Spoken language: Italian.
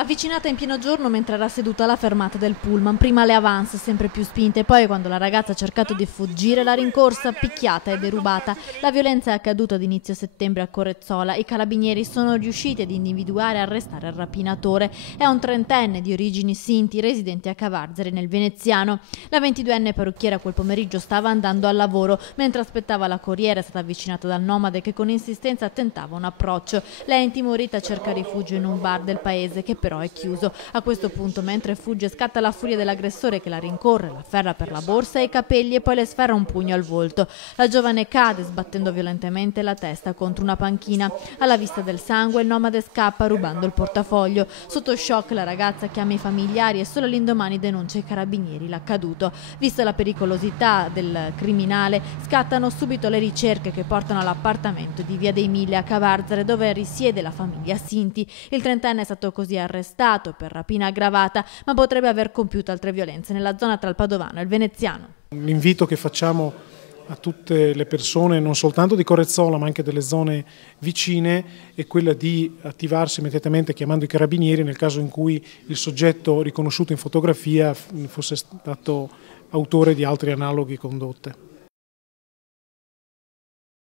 Avvicinata in pieno giorno mentre era seduta alla fermata del pullman, prima le avance sempre più spinte, poi quando la ragazza ha cercato di fuggire l'ha rincorsa, picchiata e derubata. La violenza è accaduta ad inizio settembre a Corezzola. I carabinieri sono riusciti ad individuare e arrestare il rapinatore. È un trentenne di origini sinti residente a Cavarzere nel Veneziano. La 22enne parrucchiera quel pomeriggio stava andando al lavoro. Mentre aspettava la corriera è stata avvicinata dal nomade che con insistenza tentava un approccio. Lei è intimorita, cerca rifugio in un bar del paese che però è chiuso. A questo punto, mentre fugge, scatta la furia dell'aggressore che la rincorre, la afferra per la borsa e i capelli e poi le sferra un pugno al volto. La giovane cade sbattendo violentemente la testa contro una panchina. Alla vista del sangue il nomade scappa rubando il portafoglio. Sotto shock la ragazza chiama i familiari e solo all'indomani denuncia ai carabinieri l'accaduto. Vista la pericolosità del criminale, scattano subito le ricerche che portano all'appartamento di Via dei Mille a Cavarzere dove risiede la famiglia Sinti. Il trentenne è stato così arrestato per rapina aggravata, ma potrebbe aver compiuto altre violenze nella zona tra il Padovano e il Veneziano. L'invito che facciamo a tutte le persone, non soltanto di Corezzola ma anche delle zone vicine, è quella di attivarsi immediatamente chiamando i carabinieri nel caso in cui il soggetto riconosciuto in fotografia fosse stato autore di altre analoghe condotte.